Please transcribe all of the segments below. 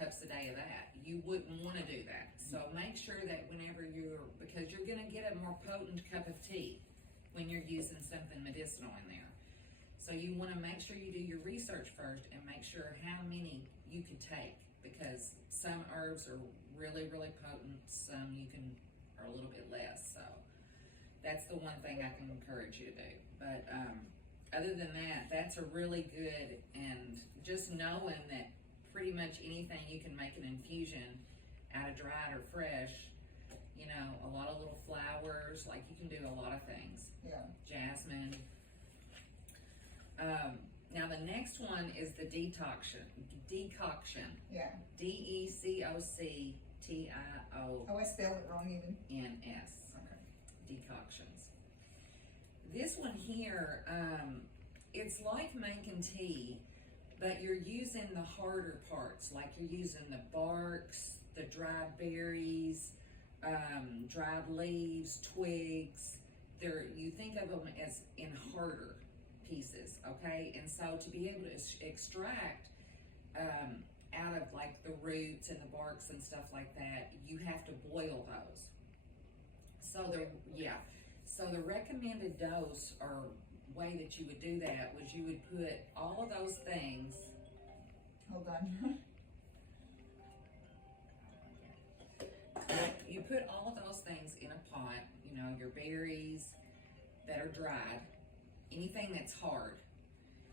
cups a day of that. You wouldn't want to do that. So make sure that whenever because you're going to get a more potent cup of tea when you're using something medicinal in there. So you want to make sure you do your research first and make sure how many you could take, because some herbs are really, really potent, some are a little bit less. So that's the one thing I can encourage you to do. But other than that, that's a really good, and just knowing that pretty much anything you can make an infusion out of dried or fresh, you know, a lot of little flowers, like you can do a lot of things. Yeah. Jasmine. Now the next one is the decoction. Yeah. DECOCTIONS. Oh, I spelled it wrong even. Okay. Decoctions. This one here, it's like making tea, but you're using the harder parts, like you're using the barks, the dried berries, dried leaves, twigs. You think of them as in harder pieces, okay? And so to be able to extract out of like the roots and the barks and stuff like that, you have to boil those. So the recommended dose or way that you would do that was you would put all of those things. Hold on. You put all of those things in a pot, you know, your berries that are dried, anything that's hard,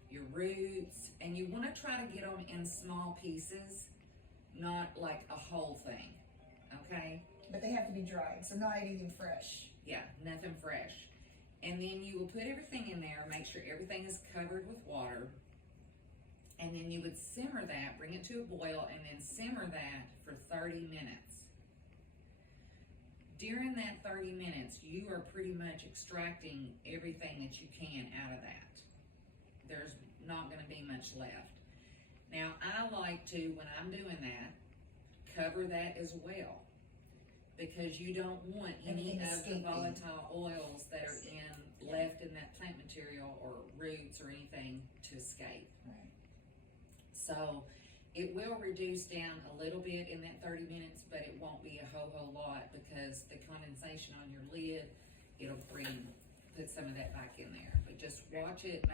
your roots, and you want to try to get them in small pieces, not like a whole thing, okay? But they have to be dried, so not anything fresh. Yeah, nothing fresh. And then you will put everything in there, make sure everything is covered with water, and then you would simmer that, bring it to a boil, and then simmer that for 30 minutes. During that 30 minutes, you are pretty much extracting everything that you can out of that. There's not going to be much left. Now, I like to, when I'm doing that, cover that as well, because you don't want any of the volatile oils that are left in that plant material or roots or anything to escape. Right. So it will reduce down a little bit in that 30 minutes, but it won't be a whole lot, because the condensation on your lid, it'll put some of that back in there. But just watch it.